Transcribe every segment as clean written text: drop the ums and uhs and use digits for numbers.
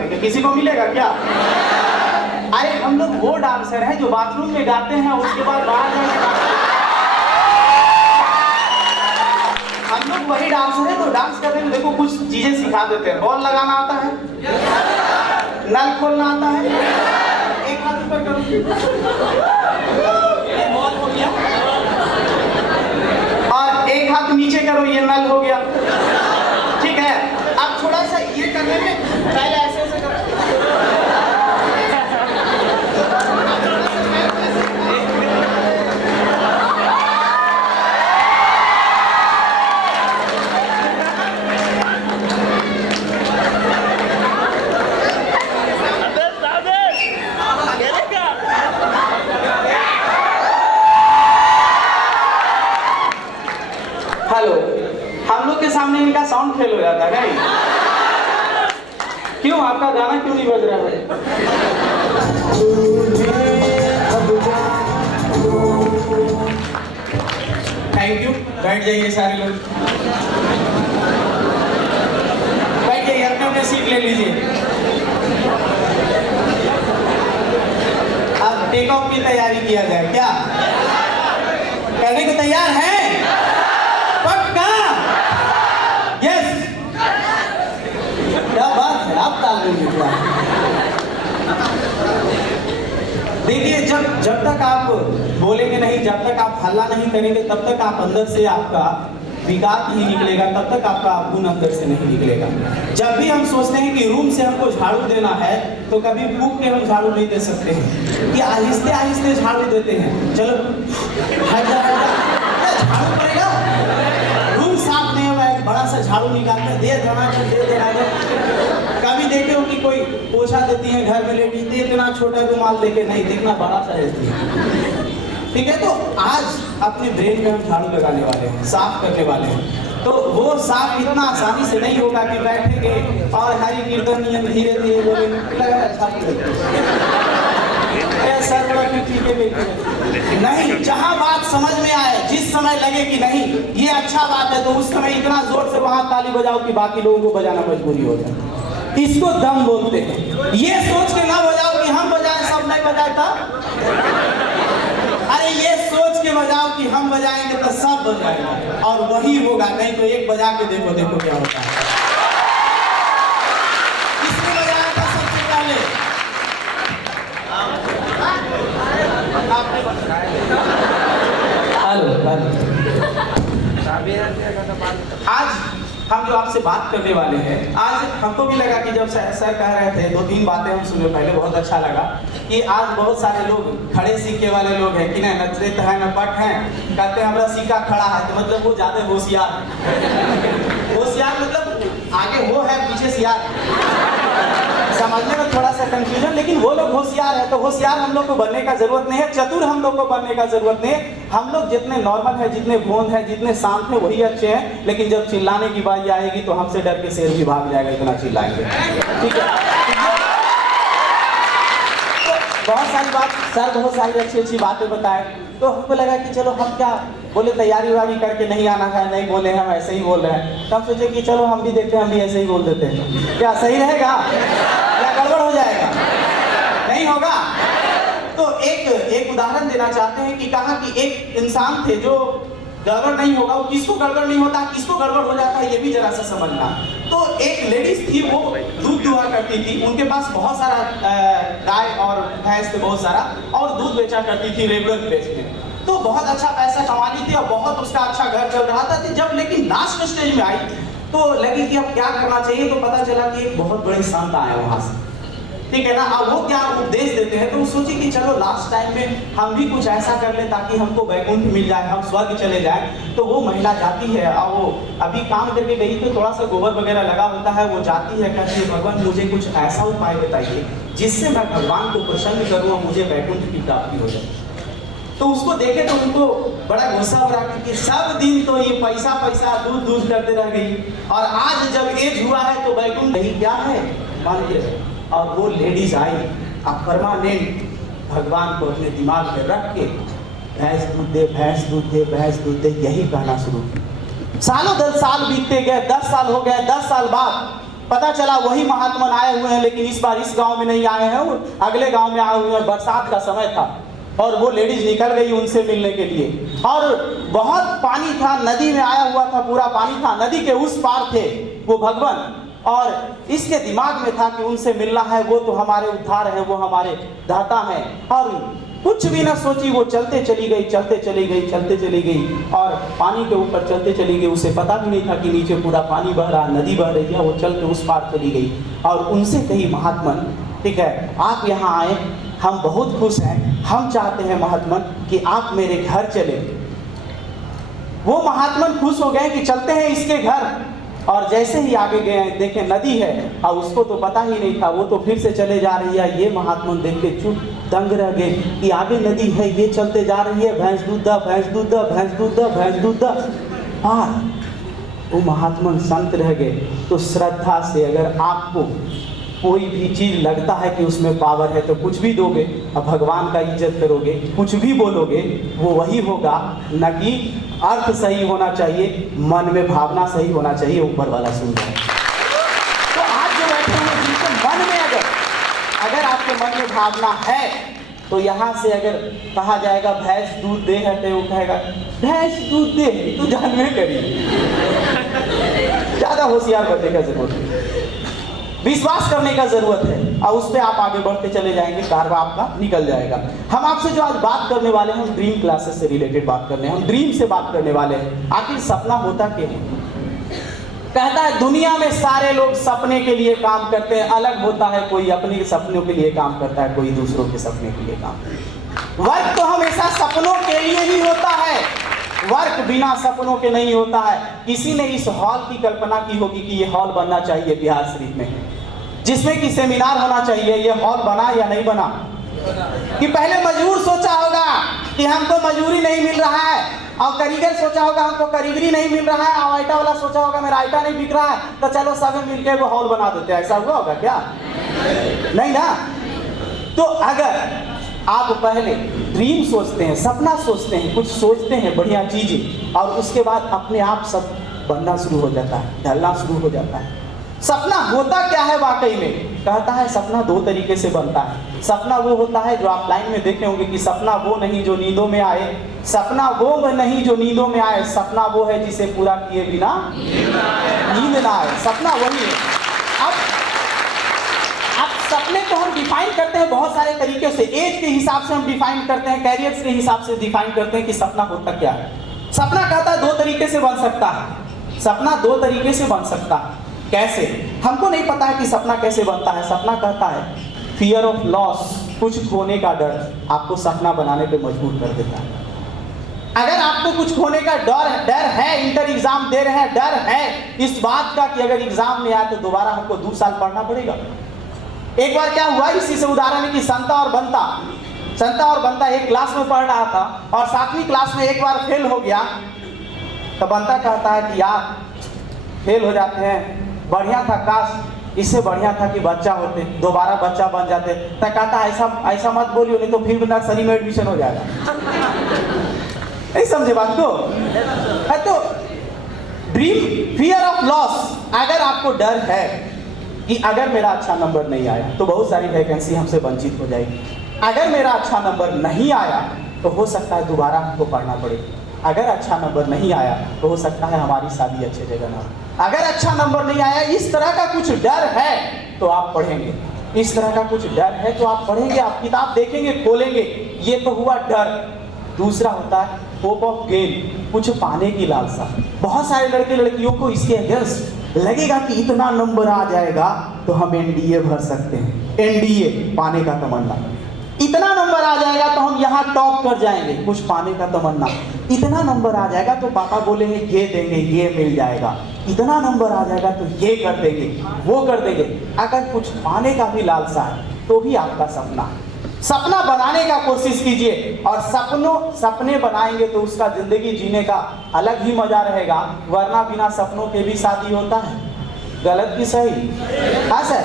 देंगे, किसी को मिलेगा क्या? अरे हम लोग वो डांसर हैं जो बाथरूम में गाते हैं उसके बाद बाहर जाके हम लोग वही डांसर हैं तो डांस करने में देखो कुछ चीजें सिखा देते हैं। बॉल लगाना आता है, नल खोलना आता है, एक हाथ ऊपर करो, ये बॉल हो गया, और एक हाथ नीचे करो, ये नल हो गया। ठीक है, अब थोड़ा सा ये करने में पहले ऐसे ऐसे करो, हेलो, हम लोग के सामने इनका साउंड फेल हो जाता है नहीं? क्यों, आपका गाना क्यों नहीं बज रहा है? थैंक यू, बैठ जाइए सारे लोग, बैठ जाइए, अपने अपने सीट ले लीजिए। अब टेक ऑफ की तैयारी किया जाए, क्या करने को तैयार है? पक्का? यस, क्या बात है, आप ताल में निकला। देखिए, जब तक आप बोलेंगे नहीं, जब तक आप हल्ला नहीं करेंगे, तब तक आप अंदर से आपका विकास नहीं निकलेगा, तब तक आपका गुण अंदर से नहीं निकलेगा। जब भी हम सोचते हैं कि रूम से हमको झाड़ू देना है तो कभी फूंक के हम झाड़ू नहीं दे सकते हैं, कि आहिस्ते आहिस्ते झाड़ू देते हैं। चलो हट जा, झाड़ू पड़ेगा, रूम साफ नहीं होगा, एक बड़ा सा झाड़ू निकालकर दे देना। कभी देखे हो कि कोई पोछा देती है घर में लेडी, इतना छोटा रुमाल लेके नहीं, देखना बड़ा सा देती है। ठीक है, तो आज अपने ब्रेन में हम झाड़ू लगाने वाले हैं, साफ करने वाले हैं। तो वो साफ इतना आसानी से नहीं होगा कि बैठेंगे और हरी कीर्तन नियम धीरे धीरे बोलेंगे नहीं। जहां बात समझ में आए, जिस समय लगे कि नहीं ये अच्छा बात है, तो उस समय इतना जोर से वहां ताली बजाओ कि बाकी लोगों को बजाना मजबूरी हो जाए। इसको दम बोलते हैं। ये सोच के ना बजाओ कि हम बजाएं, सब नहीं बजाए था। अरे ये सोच के बजाओ कि हम बजाएंगे तो सब बजाएंगे, और वही होगा। नहीं तो एक बजा के देखो, देखो क्या होता है। किसने बजाया था सबसे पहले? आपने बताया। आज हम जो आपसे बात करने वाले हैं, आज हमको भी लगा कि जब सर कह रहे थे, 2-3 बातें हम सुने पहले, बहुत अच्छा लगा कि आज बहुत सारे लोग खड़े सिक्के वाले लोग हैं कि न नचते हैं न पट हैं, कहते हैं हमारा सिक्का खड़ा है, तो मतलब वो ज्यादा होशियार होशियार मतलब आगे वो है पीछे सियार, समझने में थोड़ा सा कंफ्यूजन। लेकिन वो लोग होशियार है, तो होशियार हम लोग को बनने का जरूरत नहीं है, चतुर हम लोग को बनने का जरूरत नहीं है। हम लोग जितने नॉर्मल है, जितने गोंद है, जितने शांत है, वही अच्छे हैं। लेकिन जब चिल्लाने की बारी आएगी तो हमसे डर के शेर भी भाग जाएगा, इतना चिल्लाएंगे। ठीक है, बहुत सारी बात सर, बहुत सारी अच्छी बातें बताए, तो हमको लगा कि चलो हम क्या बोले, तैयारी वारी करके नहीं आना है, नहीं बोले हम ऐसे ही बोल रहे हैं। तब सोचे कि चलो हम भी देखते हैं, हम भी ऐसे ही बोल देते हैं, क्या सही रहेगा या गड़बड़ हो जाएगा? नहीं होगा। तो एक उदाहरण देना चाहते हैं कि कहा कि एक इंसान थे जो गड़बड़ नहीं होगा, वो किसको गड़बड़ नहीं होता, किसको गड़बड़ हो जाता है, ये भी जरा सा समझना। तो एक लेडीज थी, वो दूध दुहा करती थी, उनके पास बहुत सारा गाय और भैंस थे, बहुत सारा, और दूध बेचा करती थी रेगुलर बेस पे। तो बहुत अच्छा पैसा कमाती थी और बहुत उसका अच्छा घर चल रहा था। जब लेकिन लास्ट स्टेज में आई तो लगी कि अब क्या करना चाहिए, तो पता चला कि एक बहुत बड़े संत आए वहां से। ठीक है ना, अब वो क्या उपदेश देते हैं, तो सोची कि चलो लास्ट टाइम में हम भी कुछ ऐसा कर ले ताकि हमको वैकुंठ मिल जाए, हम स्वर्ग चले जाए। तो वो महिला जाती है और वो अभी काम करके गई, तो थोड़ा सा गोबर वगैरह लगा होता है, वो जाती है, कहती है भगवान मुझे कुछ ऐसा उपाय बताइए जिससे मैं भगवान को प्रसन्न करूँ और मुझे वैकुंठ की प्राप्ति हो जाए। तो उसको देखे तो उनको बड़ा गुस्सा हो रहा कि सब दिन तो ये पैसा पैसा दूध दूध करते रह गई, और आज जब एज हुआ है तो वैकुंठ नहीं क्या है मान के। और वो लेडीज आई, अब परमानेंट भगवान को अपने दिमाग में रख के भैंस दूध दे, भैंस दूध दे, भैंस दूध दे, यही कहना शुरू किया। सालों 10 साल बीतते गए, 10 साल हो गए। 10 साल बाद पता चला वही महात्मा आए हुए हैं, लेकिन इस बार इस गांव में नहीं आए हैं, वो अगले गांव में आए हुए हैं। बरसात का समय था और वो लेडीज निकल गई उनसे मिलने के लिए, और बहुत पानी था, नदी में आया हुआ था, पूरा पानी था, नदी के उस पार थे वो भगवान, और इसके दिमाग में था कि उनसे मिलना है, वो तो हमारे उद्धार है, वो हमारे दाता हैं। और कुछ भी ना सोची, वो चलते चली गई, चलते चली गई, चलते चली गई, और पानी के ऊपर चलते चली गई। उसे पता भी नहीं था कि नीचे पूरा पानी बह रहा, नदी बह रही है। वो चल के उस पार चली गई और उनसे कही, महात्मन ठीक है आप यहाँ आए, हम बहुत खुश हैं, हम चाहते हैं महात्मन कि आप मेरे घर चले। वो महात्मन खुश हो गए कि चलते हैं इसके घर, और जैसे ही आगे गए देखें नदी है, और उसको तो पता ही नहीं था, वो तो फिर से चले जा रही है। ये महात्मन देख के चुप दंग रह गए कि आगे नदी है, ये चलते जा रही है, भैंस दूध दा, भैंस दूध दा, भैंस दूध दा, भैंस दूध दा। हाँ, वो महात्मन संत रह गए। तो श्रद्धा से अगर आपको कोई भी चीज लगता है कि उसमें पावर है तो कुछ भी दोगे, अब भगवान का इज्जत करोगे, कुछ भी बोलोगे, वो वही होगा। न कि अर्थ सही होना चाहिए, मन में भावना सही होना चाहिए, ऊपर वाला सुन रहा है। तो आज जो बैठे हैं जिनके मन में अगर आपके मन में भावना है, तो यहाँ से अगर कहा जाएगा भैंस दूध दे है, तो वो कहेगा भैंस दूध दे, तो जानवे करिए। ज्यादा होशियार बनने का जरूरत है, विश्वास करने का जरूरत है, और उस पर आप आगे बढ़ते चले जाएंगे, कारवा आपका निकल जाएगा। हम आपसे जो आज बात करने वाले हैं, हम ड्रीम क्लासेस से रिलेटेड बात करने हैं, हम ड्रीम से बात करने वाले हैं। आखिर सपना होता क्या है? कहता है दुनिया में सारे लोग सपने के लिए काम करते हैं, अलग होता है कोई अपने सपनों के लिए काम करता है, कोई दूसरों के सपने के लिए काम। वर्क तो हमेशा सपनों के लिए ही होता है, वर्क बिना सपनों के नहीं होता है। किसी ने इस हॉल की कल्पना की होगी कि ये हॉल बनना चाहिए बिहार शरीफ में, जिसमें कि सेमिनार होना चाहिए। ये हॉल बना या नहीं बना? कि पहले मजदूर सोचा होगा कि हमको मजदूरी नहीं मिल रहा है, और कारीगर सोचा होगा हमको कारीगरी नहीं मिल रहा है, और आइटा वाला सोचा होगा मेरा आइटा नहीं बिक रहा है, तो चलो सब मिलकर वो हॉल बना देते हैं। ऐसा हुआ होगा क्या? नहीं ना। तो अगर आप पहले ड्रीम सोचते हैं, सपना सोचते हैं, कुछ सोचते हैं बढ़िया चीजें, और उसके बाद अपने आप सब बनना शुरू हो जाता है, ढलना शुरू हो जाता है। सपना होता क्या है वाकई में? कहता है सपना दो तरीके से बनता है। सपना वो होता है जो आप लाइन में देखे होंगे कि सपना वो नहीं जो नींदों में आए, सपना वो नहीं जो नींदों में आए, सपना वो है जिसे पूरा किए बिना नींद ना आए। सपना वही है। अब सपने को हम डिफाइन करते हैं बहुत सारे तरीके से। एज के हिसाब से हम डिफाइन करते हैं, कैरियर्स के हिसाब से डिफाइन करते हैं कि सपना होता क्या है। सपना कहता है दो तरीके से बन सकता है, सपना दो तरीके से बन सकता है। कैसे? हमको नहीं पता है कि सपना कैसे बनता है। सपना कहता है फियर ऑफ लॉस, कुछ खोने का डर आपको सपना बनाने पे मजबूर कर देता है। अगर आपको कुछ खोने का डर है, इंटर एग्जाम दे रहे हैं, डर है इस बात का कि अगर एग्जाम में आए तो दोबारा हमको 2 साल पढ़ना पड़ेगा। एक बार क्या हुआ, इसी से उदाहरण है कि संता और बंता एक क्लास में पढ़ रहा था, और 7वीं क्लास में एक बार फेल हो गया। तो बंता कहता है कि यार फेल हो जाते हैं, बढ़िया था, काश इससे बढ़िया था कि बच्चा होते, दोबारा बच्चा बन जाते। तो कहता ऐसा मत बोलियो, नहीं तो फिर नर्सरी में एडमिशन हो जाएगा। नहीं समझे बात को? तो ड्रीम फियर ऑफ लॉस। अगर आपको डर है कि अगर मेरा अच्छा नंबर नहीं आया तो बहुत सारी वैकेंसी हमसे वंचित हो जाएगी, अगर मेरा अच्छा नंबर नहीं आया तो हो सकता है दोबारा हमको पढ़ना पड़े, अगर अच्छा नंबर नहीं आया तो हो सकता है हमारी शादी अच्छे जगह ना हो, अगर अच्छा नंबर नहीं आया, इस तरह का कुछ डर है तो आप पढ़ेंगे, इस तरह का कुछ डर है तो आप पढ़ेंगे, आप किताब देखेंगे, खोलेंगे। ये तो हुआ डर। दूसरा होता है होप ऑफ गेन, कुछ पाने की लालसा। बहुत सारे लड़के लड़कियों को इसके अगेंस्ट लगेगा कि इतना नंबर आ जाएगा तो हम एनडीए भर सकते हैं, एनडीए पाने का तमन्ना, इतना नंबर आ जाएगा तो हम यहाँ टॉप कर जाएंगे, कुछ पाने का तमन्ना, इतना नंबर आ जाएगा तो पापा बोलेंगे ये देंगे, ये मिल जाएगा, इतना नंबर आ जाएगा तो ये कर देंगे, वो कर देंगे। अगर कुछ पाने का भी लालसा है तो भी आपका सपना बनाने का कोशिश कीजिए, और सपने बनाएंगे तो उसका जिंदगी जीने का अलग ही मजा रहेगा, वरना बिना सपनों के भी शादी होता है। गलत की सही? हाँ सर,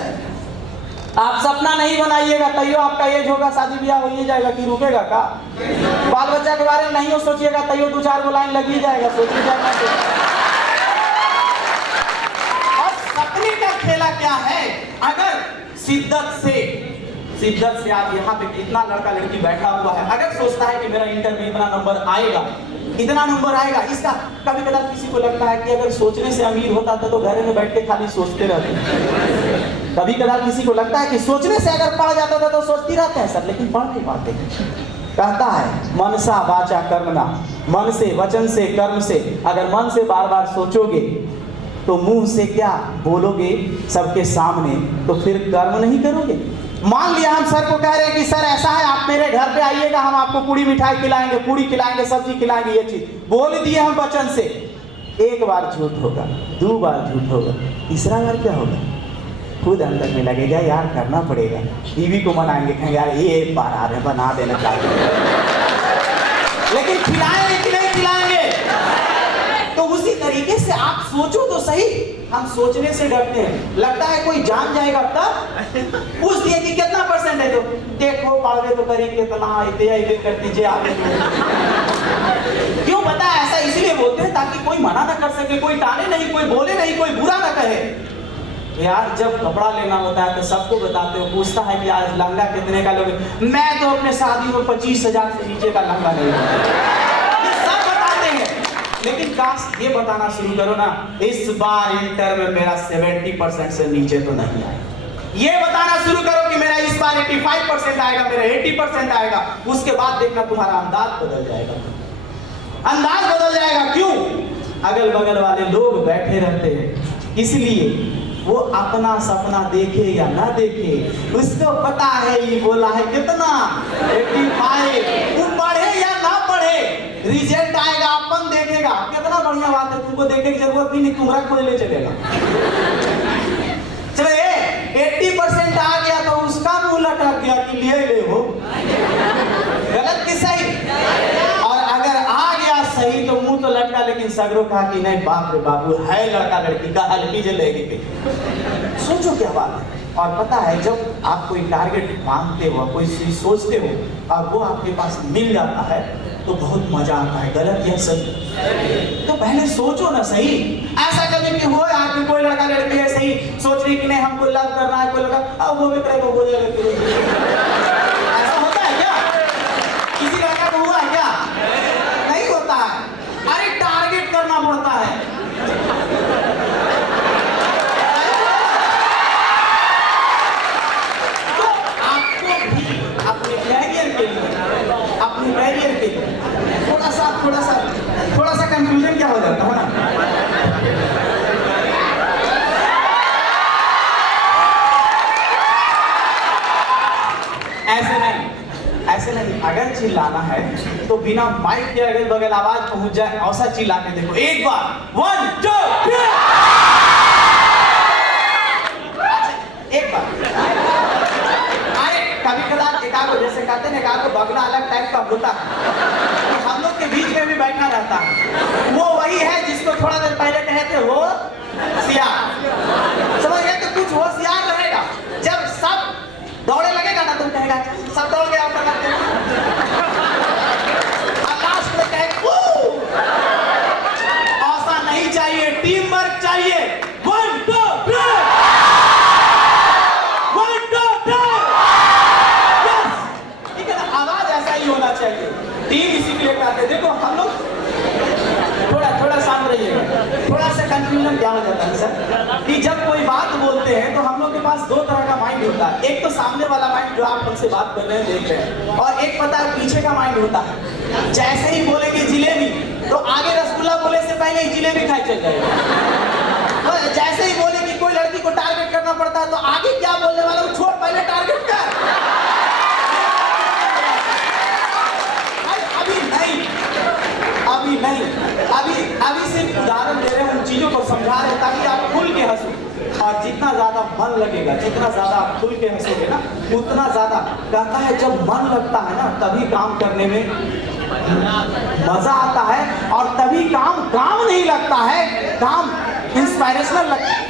आप सपना नहीं बनाइएगा तैयो आपका एज होगा, शादी ब्याह हो ही जाएगा, कि रुकेगा का? बाल बच्चा के बारे में नहीं सोचिएगा तैयो 2-4 गो लाइन लग ही जाएगा, सोचिए जाएगा। और सपने भागने का खेला क्या है? अगर शिद्दत से आज यहाँ पे इतना लड़का लड़की बैठा हुआ है, अगर सोचता है कि मेरा इंटर में इतना नंबर आएगा, इसका कभी कदार किसी को लगता है कि अगर सोचने से अमीर होता था तो घर में बैठ के खाली सोचते रहते। कभी कदार किसी को लगता है कि सोचने से अगर पढ़ जाता था तो सोचती रहते हैं सर, लेकिन पढ़ नहीं पाते। कहता है मनसा वाचा कर्मणा, मन से, वचन से, कर्म से। अगर मन से बार बार सोचोगे तो मुंह से क्या बोलोगे सबके सामने, तो फिर कर्म नहीं करोगे। मान लिया हम सर को कह रहे हैं कि सर ऐसा है, आप मेरे घर पे आइएगा, हम आपको पूरी मिठाई खिलाएंगे, पूरी खिलाएंगे, सब्जी खिलाएंगे, ये चीज बोल दिए हम वचन से। एक बार झूठ होगा, 2 बार झूठ होगा, तीसरा बार क्या होगा? खुद अंदर में लगेगा यार करना पड़ेगा। बीवी को मनाएंगे, कहेंगे यार ये एक बार आ रहे बना देना चाहिए, लेकिन खिलाएंगे कि नहीं खिलाएंगे? तो उसी तरीके से आप सोचो तो सही। हम सोचने से डरते हैं, लगता है कोई जान जाएगा तब पूछ दिए कि कितना % है, तो देखो पाओगे तो करी कितना इतने कर दीजिए आप। क्यों पता है ऐसा इसलिए बोलते हैं ताकि कोई मना ना कर सके, कोई टाले नहीं, कोई बोले नहीं, कोई बुरा ना कहे। यार जब कपड़ा लेना होता है तो सबको बताते हो, पूछता है कि आज लहंगा कितने का लोगे? मैं तो अपने शादी में 25,000 से नीचे का लहंगा नहीं लूंगा। सब बताते हैं, लेकिन काश ये बताना शुरू करो ना, इस बार इंटर में मेरा 70% से नीचे तो नहीं आया। ये बताना शुरू करो कि मेरा इस बार 85% आएगा, मेरा 80% आएगा। उसके बाद देखना तुम्हारा अंदाज बदल जाएगा, अंदाज बदल जाएगा। क्यों? अगल बगल वाले लोग बैठे रहते हैं, इसलिए वो अपना सपना देखे या ना देखे, उसको पता है ये बोला है कितना 85, वो पढ़े या ना पढ़े, रिजल्ट आएगा अपन देखेगा। कितना बढ़िया बात है, तुमको देखने की जरूरत भी नहीं, तुम्हारा खोज ले चलेगा। चलो 80% आ गया तो उसका मुंह लटक गया कि ले हो, गलत कि सही? और अगर आ गया सही तो मुंह तो लटका, लेकिन सगरों कहा कि नहीं बाप रे बाबू है लड़का लड़की का हल्की जलेगी। सोचो क्या बात है। और पता है जब आप कोई टारगेट मांगते हो, कोई चीज सोचते हो और वो आपके पास मिल जाता है तो बहुत मजा आता है। गलत या सही? तो पहले सोचो ना सही। ऐसा कभी भी हो आपके कोई लड़का लड़की है सही सोच रही कि नहीं हमको लव करना है, कोई लड़का अब वो भी करे वो बोल ऐसा होता है क्या? किसी लड़का को हुआ है क्या? नहीं होता है। अरे टारगेट करना पड़ता है। तो आपको भी अपने कैरियर के लिए थोड़ा सा कंफ्यूजन क्या हो जाता है ना। ऐसे नहीं, अगर चिल्लाना है तो बिना माइक के अगल बगल आवाज पहुंच जाए ऐसा चिल्ला के देखो। एक बार 1 2 3 एक बार। अरे कभी कदार एकाको जैसे कहते हैं एकाको बगला अलग टाइप का होता है, हम लोग के बीच में भी बैठा रहता है। वो वही है जिसको थोड़ा देर पहले कहते हो होशियार, समझ गए? तो कुछ होशियार रहेगा। जब सब दौड़े लगेगा ना तुम कहेगा सब दौड़ गया लास्ट में कहे ऐसा नहीं चाहिए, टीम वर्क चाहिए। 1 2 3 1 2 3 यस, ठीक है ना? आवाज ऐसा ही होना चाहिए। टीम इसी के लिए कहते। देखो हम लोग थोड़ा शांत रहिएगा। थोड़ा सा कंफ्यूजन क्या हो जाता है सर कि जब कोई बात बोलते हैं तो हम लोग के पास 2 तरह का माइंड होता है। एक तो सामने वाला माइंड जो आप हमसे बात कर रहे हैं देख रहे हैं, और एक पता है पीछे का माइंड होता है। जैसे ही बोलेंगे जिलेबी तो आगे रसगुल्ला बोले से पहले ही जिलेबी खाई चल जाएगा। और जैसे ही बोले कि कोई लड़की को टारगेट करना पड़ता है तो आगे क्या बोलने वाला वो छोड़ पहले टारगेट कर। अभी सिर्फ उदाहरण दे रहे हैं, उन चीजों को समझा रहे हैं ताकि आप खुल के हंसो। और जितना ज्यादा मन लगेगा, जितना ज्यादा आप खुल के हंसोगे ना, उतना ज्यादा कहता है जब मन लगता है ना तभी काम करने में मजा आता है, और तभी काम नहीं लगता है, काम इंस्पायरेशनल लगता है।